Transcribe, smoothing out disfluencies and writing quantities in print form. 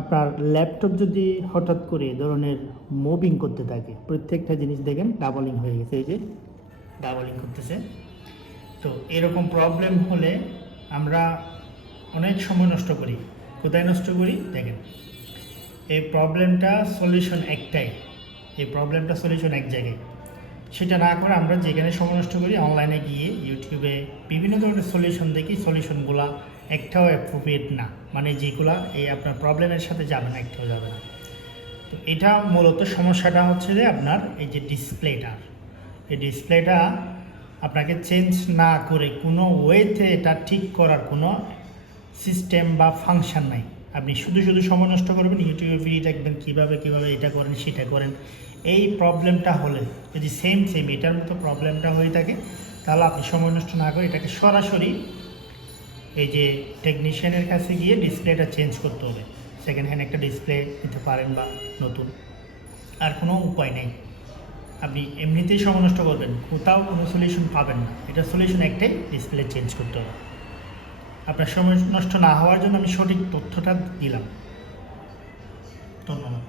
আপনার ল্যাপটপ যদি হঠাৎ করে এ ধরনের মুভিং করতে থাকে, প্রত্যেকটা জিনিস দেখেন ডাবলিং হয়ে গেছে, এই যে ডাবলিং করতেছে। তো এরকম প্রবলেম হলে আমরা অনেক সময় নষ্ট করি। কোথায় নষ্ট করি দেখেন, এই প্রবলেমটা সলিউশন একটাই, এই প্রবলেমটা সলিউশন এক জায়গায়। সেটা না করে আমরা যেখানে সময় নষ্ট করি, অনলাইনে গিয়ে ইউটিউবে বিভিন্ন ধরনের সলিউশন দেখি, সলিউশনগুলো একটাও অ্যাপ্রোপ্রিয়েট না, মানে যেগুলো এই আপনার প্রবলেমের সাথে যাবে না, একটাও যাবে না। তো এটা মূলত সমস্যাটা হচ্ছে যে আপনার এই যে ডিসপ্লেটা, এই ডিসপ্লেটা আপনাকে চেঞ্জ না করে কোনো ওয়েতে এটা ঠিক করার কোনো সিস্টেম বা ফাংশন নাই। আপনি শুধু শুধু সময় নষ্ট করবেন, ইউটিউবে ভিডিও দেখবেন কীভাবে এটা করেন সেটা করেন। এই প্রবলেমটা হলে যদি সেম এটার মতো প্রবলেমটা হয়ে থাকে, তাহলে আপনি সময় নষ্ট না করে এটাকে সরাসরি এই যে টেকনিশিয়ানের কাছে গিয়ে ডিসপ্লেটা চেঞ্জ করতে হবে। সেকেন্ড হ্যান্ড একটা ডিসপ্লে নিতে পারেন বা নতুন, আর কোনো উপায় নেই। আপনি এমনিতেই সময় নষ্ট করবেন, কোথাও কোনো সলিউশন পাবেন না। এটা সলিউশন একটাই, ডিসপ্লে চেঞ্জ করতে হবে। আপনার সময় নষ্ট না হওয়ার জন্য আমি সঠিক তথ্যটা দিলাম। ধন্যবাদ।